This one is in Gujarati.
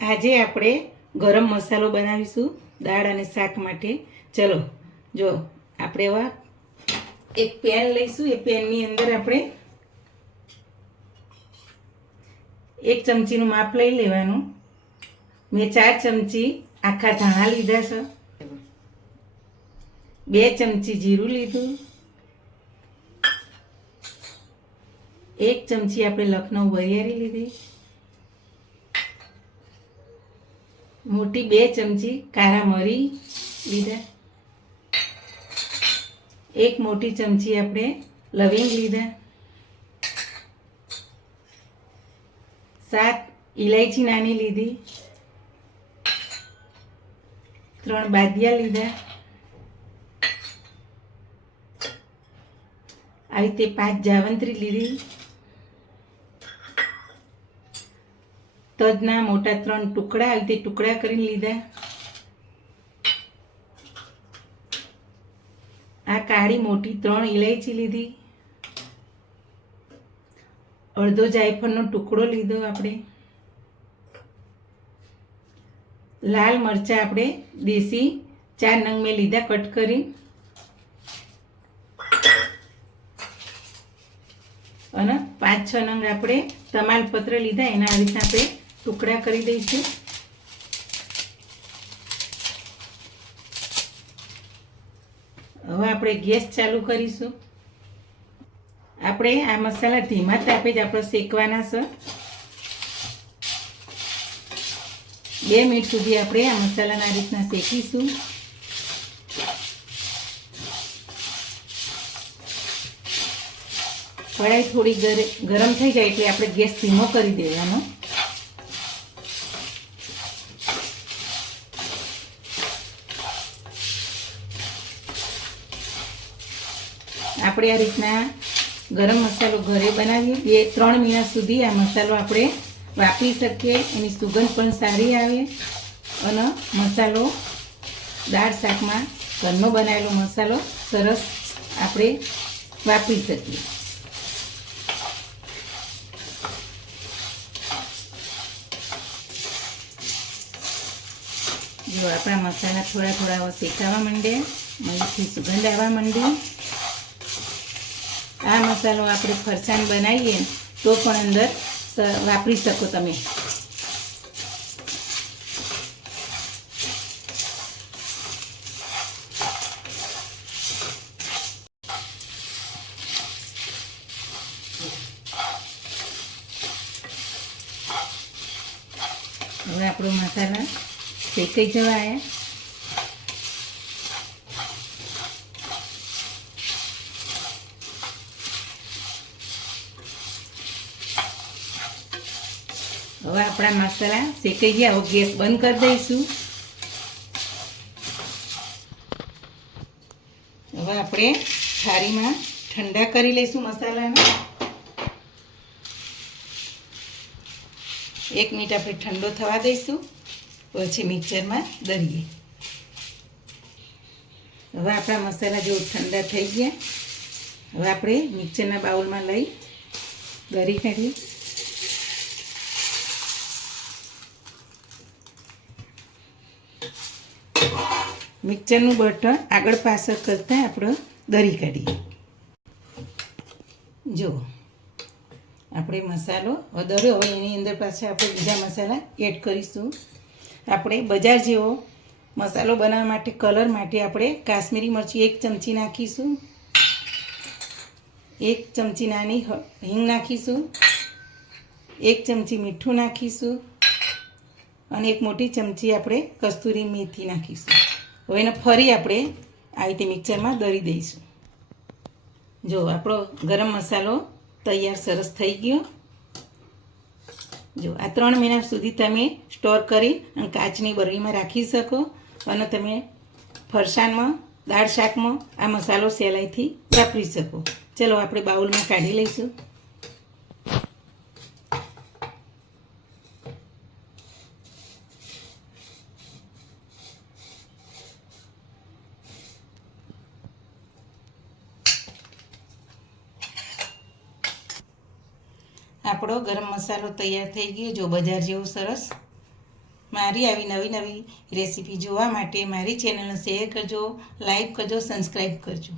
આજે આપણે ગરમ મસાલો બનાવીશું દાળ અને શાક માટે. ચલો જો આપણે એવા એક પેન લઈશું. એ પેનની અંદર આપણે 1 ચમચીનું માપ લઈ લેવાનું. મેં 4 ચમચી આખા ધાણા લીધા છે. 2 ચમચી જીરું લીધું. 1 ચમચી આપણે લખનઉ વરિયાળી લીધી. મોટી 2 ચમચી કાળા મરી લીધા. 1 મોટી ચમચી આપણે લવિંગ લીધા. 7 ઇલાયચી નાની લીધી. 3 બાદિયા લીધા. આ રીતે 5 જાવંત્રી લીધી. તજના મોટા 3 ટુકડા આ રીતે ટુકડા કરીને લીધા. આ કાળી મોટી 3 ઇલાયચી લીધી. અડધો જાયફળનો ટુકડો લીધો આપણે. લાલ મરચાં આપણે દેશી 4 નંગ મેં લીધા કટ કરી. અને 5-6 નંગ આપણે તમાલપત્ર લીધા. એના આ રીતના આપણે ટુકડા કરી દઈશું. હવે આપણે ગેસ ચાલુ કરીશું. આપણે આ મસાલા ધીમા તાપે જ આપણે શેકવાના છે. 2 મિનિટ સુધી આપણે આ મસાલાને આ રીતના શેકીશું. કઢાઈ થોડી ગરમ થઈ જાય એટલે આપણે ગેસ ધીમો કરી દેવાનો. આપણે આ રીતના ગરમ મસાલો ઘરે બનાવીએ 2-3 મહિના સુધી આ મસાલો આપણે વાપરી શકીએ. એની સુગંધ પણ સારી આવે અને મસાલો દાળ શાકમાં ઘરનો બનાવેલો મસાલો સરસ આપણે વાપરી શકીએ. જો આપણા મસાલા થોડા થોડા શેકાવા માંડ્યા. મહીથી સુગંધ આવવા માંડી. આ મસાલો આપણે ફરસાણ બનાવીએ તો પણ અંદર વાપરી શકો તમે. હવે આપણો મસાલા શેકાઈ જવા આવ્યા. હવે આપણા મસાલા શેકાઈ ગયા. હવે ગેસ બંધ કરી દઈશું. હવે આપણે થાળીમાં ઠંડા કરી લઈશું મસાલાને. 1 મિનિટ આપણે ઠંડો થવા દઈશું. પછી મિક્સરમાં દળીએ. હવે આપણા મસાલા જો ઠંડા થઈ ગયા. હવે આપણે મિક્સરના બાઉલમાં લઈ દળી કાઢીએ. મિક્સરનું બટન આગળ પાછળ કરતાં આપણે દળી કાઢીએ. જો આપણે મસાલો દળ્યો. હવે એની અંદર પાછા આપણે બીજા મસાલા એડ કરીશું. આપણે બજાર જેવો મસાલો બનાવવા માટે કલર માટે આપણે કાશ્મીરી મરચી 1 ચમચી નાખીશું. 1 ચમચી નાની હિંગ નાખીશું. 1 ચમચી મીઠું નાખીશું. અને 1 મોટી ચમચી આપણે કસ્તુરી મેથી નાખીશું. હવે એને ફરી આપણે આ રીતે મિક્સરમાં દળી દઈશું. જો આપણો ગરમ મસાલો તૈયાર સરસ થઈ ગયો. જો આ 3 મહિના સુધી તમે સ્ટોર કરી અને કાચની બરણીમાં રાખી શકો. અને તમે ફરસાણમાં દાળ શાકમાં આ મસાલો સહેલાઈથી વાપરી શકો. ચલો આપણે બાઉલમાં કાઢી લઈશું. આપણો ગરમ મસાલો તૈયાર થઈ ગયો. જો બજાર જેવો સરસ મારી આવી નવી નવી રેસીપી જોવા માટે મારી ચેનલને શેર કરજો, લાઈક કરજો, સબસ્ક્રાઈબ કરજો.